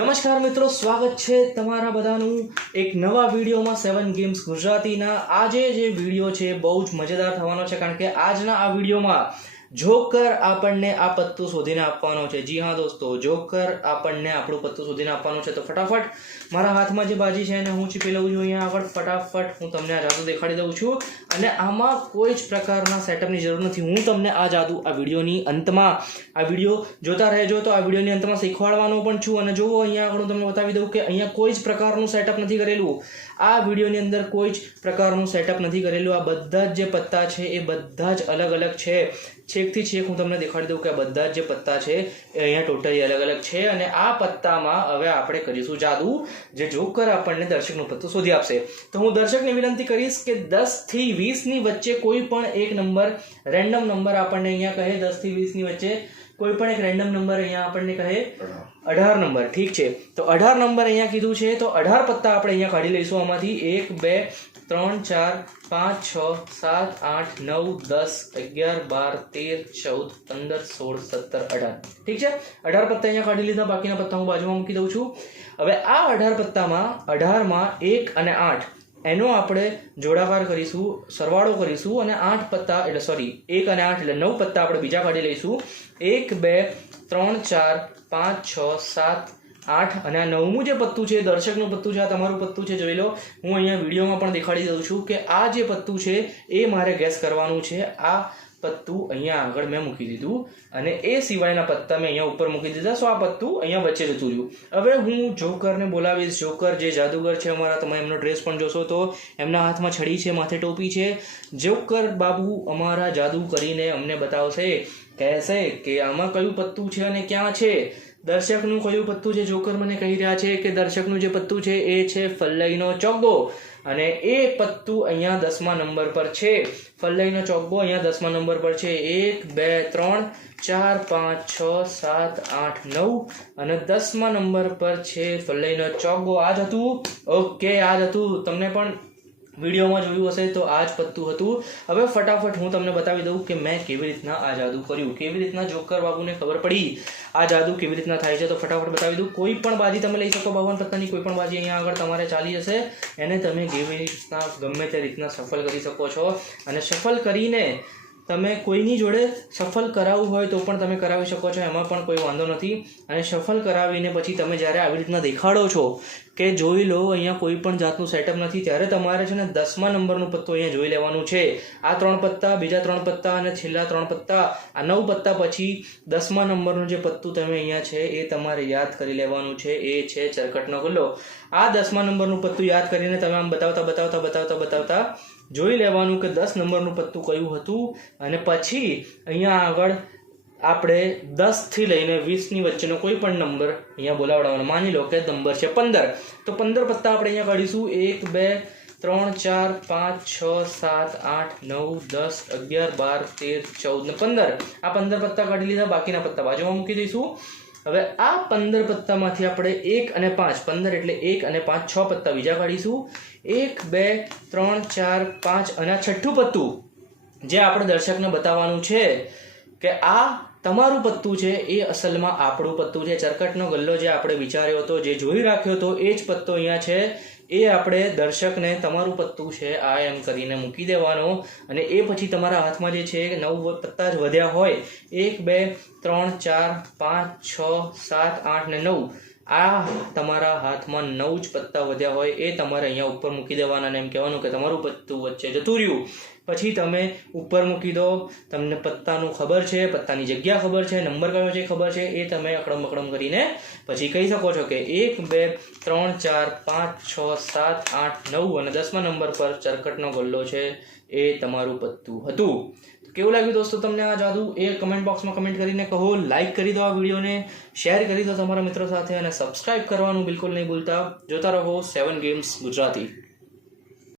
નમસ્કાર મિત્રો, સ્વાગત છે તમારા બધાનું એક નવા વિડીયોમાં 7 ગેમ્સ ગુજરાતીના। આજે જે વિડીયો છે બહુ જ મજેદાર થવાનો છે, કારણ કે આજના આ વિડીયોમાં જોકર આપણને આ પત્તું શોધીને આપવાનો છે। જી હા દોસ્તો, જોકર આપણને આપણું પત્તું શોધીને આપવાનું છે। તો ફટાફટ મારા હાથમાં જે બાજી છે એને હું ચીપી લઉં છું અહીંયા આગળ। ફટાફટ હું તમને આ જાદુ દેખાડી દઉં છું, અને આમાં કોઈ જ પ્રકારના સેટઅપની જરૂર નથી। હું તમને આ જાદુ આ વિડીયોની અંતમાં, આ વિડીયો જોતા રહેજો તો આ વિડીયોની અંતમાં શીખવાડવાનો પણ છું। અને જુઓ અહીંયા આગળ હું તમને બતાવી દઉં કે અહીંયા કોઈ જ પ્રકારનું સેટઅપ નથી કરેલું। આ વિડીયોની અંદર કોઈ જ પ્રકારનું સેટઅપ નથી કરેલું। આ બધા જ જે પત્તા છે એ બધા જ અલગ અલગ છે। છેકથી છેક હું તમને દેખાડી દઉં કે આ બધા જ જે પત્તા છે એ અહીંયા ટોટલી અલગ અલગ છે। અને આ પત્તામાં હવે આપણે કરીશું જાદુ, જે જોકર આપણને દર્શકનું પત્તું શોધી આપશે। તો હું દર્શકને વિનંતી કરીશ કે 10 થી 20 ની વચ્ચે કોઈ પણ એક નંબર, રેન્ડમ નંબર આપણને અહીંયા કહે। 10 થી 20 ની વચ્ચે કોઈ પણ એક રેન્ડમ નંબર અહીંયા આપણને કહે 18 નંબર। ઠીક છે, તો 18 નંબર અહીંયા કીધું છે, તો 18 પત્તા આપણે અહીંયા કાઢી લઈશું આમાંથી। 1 2 3 4 5 6 7 8 9 10 11 12 13 14 15 16 17 18। ઠીક છે, 18 પત્તા અહીંયા કાઢી લીધા। બાકીના પત્તા હું બાજુમાં મૂકી દઉં છું। હવે આ 18 પત્તામાં 18માં 1 અને 8 એનો આપણે જોડાકાર કરીશું, સરવાળો કરીશું, અને 8 પત્તા એટલે સોરી 1 અને 8 એટલે 9 પત્તા આપણે બીજા કાઢી લઈશું। 1 2 3 4 5 6 7 8 અને આ 9મું જે પત્તું છે દર્શકનું પત્તું છે, આ તમારું પત્તું છે, જોઈ લો। હું અહીંયા વિડીયોમાં પણ દેખાડી દઉં છું કે આ જે પત્તું છે એ મારે ગેસ કરવાનું છે। આ પત્તું અહીંયા આગળ મેં મૂકી દીધું, અને એ સિવાયના પત્તા મેં અહીંયા ઉપર મૂકી દીધા। સો આ પત્તું અહીંયા વચ્ચે જતું રહ્યું। હવે હું જોકરને બોલાવીશ। જોકર જે જાદુગર છે અમારા, તમે એમનો ડ્રેસ પણ જોશો તો એમના હાથમાં છડી છે, માથે ટોપી છે। જોકર બાબુ અમારા જાદુ કરીને અમને બતાવશે, કહેશે કે આમાં કયું પત્તું છે અને ક્યાં છે। દર્શકનું કયું પત્તું છે? જોકર મને કહી રહ્યા છે કે દર્શકનું જે પત્તું છે એ છે ફલ્લઈનો ચોગ્ગો, અને એ પત્તું અહીંયા 10મા નંબર પર છે। ફલ્લઈનો ચોગ્ગો અહીંયા 10મા નંબર પર છે। 1 2 3 4 5 6 7 8 9 અને 10મા નંબર પર છે ફલ્લઈનો ચોગ્ગો। આ જ હતું, ઓકે, આ જ હતું। તમને પણ વિડીયોમાં જોયું હશે તો આ જ પત્તું હતું। હવે ફટાફટ હું તમને બતાવી દઉં કે મેં કેવી રીતના આ જાદુ કર્યું, કેવી રીતના જોકર બાબુને ખબર પડી આ જાદુ કેવી રીતના થાય છે। તો ફટાફટ બતાવી દઉં। કોઈ પણ બાજી તમે લઈ શકો, 52 પત્તાની કોઈ પણ બાજી અહીંયા આગળ તમારે ચાલી જશે। એને તમે કેવી રીતના ગમે તે રીતના સફળ કરી શકો છો, અને સફળ કરીને તમે કોઈની જોડે સફળ કરાવવું હોય તો પણ તમે કરાવી શકો છો, એમાં પણ કોઈ વાંધો નથી। અને સફળ કરાવીને પછી તમે જ્યારે આવી રીતના દેખાડો છો કે જોઈ લો અહીંયા કોઈ પણ જાતનું સેટઅપ નથી, ત્યારે તમારે છે ને 10મા નંબરનું પત્તું અહીંયા જોઈ લેવાનું છે। આ 3 પત્તા, બીજા 3 પત્તા અને છેલ્લા 3 પત્તા, આ 9 પત્તા પછી 10મા નંબરનું જે પત્તું તમે અહીંયા છે એ તમારે યાદ કરી લેવાનું છે। એ છે ચરકટનો ગલ્લો। આ 10મા નંબરનું પત્તું યાદ કરીને તમે આમ બતાવતા જોઈ લેવાનું કે 10 નંબરનું પત્તું કયું હતું, અને પછી અહીંયા આગળ આપણે 10 થી લઈને 20 ની વચ્ચેનો કોઈ પણ નંબર અહીંયા બોલાવડાવવાનો। માની લો કે નંબર છે 15, તો 15 પત્તા આપણે અહીંયા કાઢીશું। 1 2 3 4 5 6 7 8 9 10 11 12 13 14 ને 15। આ 15 પત્તા કાઢી લીધા। બાકીના પત્તા બાજુમાં મૂકી દઈશું। હવે આ 15 પત્તામાંથી આપણે 1 અને 5, 15 એટલે 1 અને 5, 6 પત્તા બીજા કાઢીશું। 1 2 3 4 5 અને આ છઠ્ઠું પત્તું જે આપણે દર્શકને બતાવવાનું છે કે આ તમારું પત્તું છે, એ અસલમાં આપણું પત્તું છે। ચરકટનો ગલ્લો જે આપણે વિચાર્યો હતો, જે જોઈ રાખ્યો હતો, એ જ પત્તો અહીંયા છે। એ આપણે દર્શકને તમારું પત્તું છે આ એમ કરીને મૂકી દેવાનો, અને એ પછી તમારા હાથમાં જે છે 9 પત્તા જ વધ્યા હોય, 1 2 3 4 5 6 7 8 ને 9, આ તમારા હાથમાં 9 જ પત્તા વધ્યા હોય એ તમારે અહીંયા ઉપર મૂકી દેવાના, અને એમ કહેવાનું કે તમારું પત્તું વચ્ચે જતું રહ્યું। પછી તમે ઉપર મૂકી દો, તમને પત્તાનું ખબર છે, પત્તાની જગ્યા ખબર છે, નંબર કયો છે ખબર છે, એ તમે અકડમ બકડમ કરીને પછી કહી શકો છો કે 1 2 3 4 5 6 7 8 9 અને 10મા નંબર પર ચરકટનો ગલ્લો છે એ તમારું પત્તું હતું। કેવું લાગ્યું દોસ્તો તમને આ જાદુ? એ કમેન્ટ બોક્સમાં કમેન્ટ કરીને કહો। લાઇક કરી દો આ વિડીયોને, શેર કરી દો તમારા મિત્રો સાથે, અને સબસ્ક્રાઇબ કરવાનું બિલકુલ નહીં ભૂલતા। જોતા રહો 7 ગેમ્સ ગુજરાતી।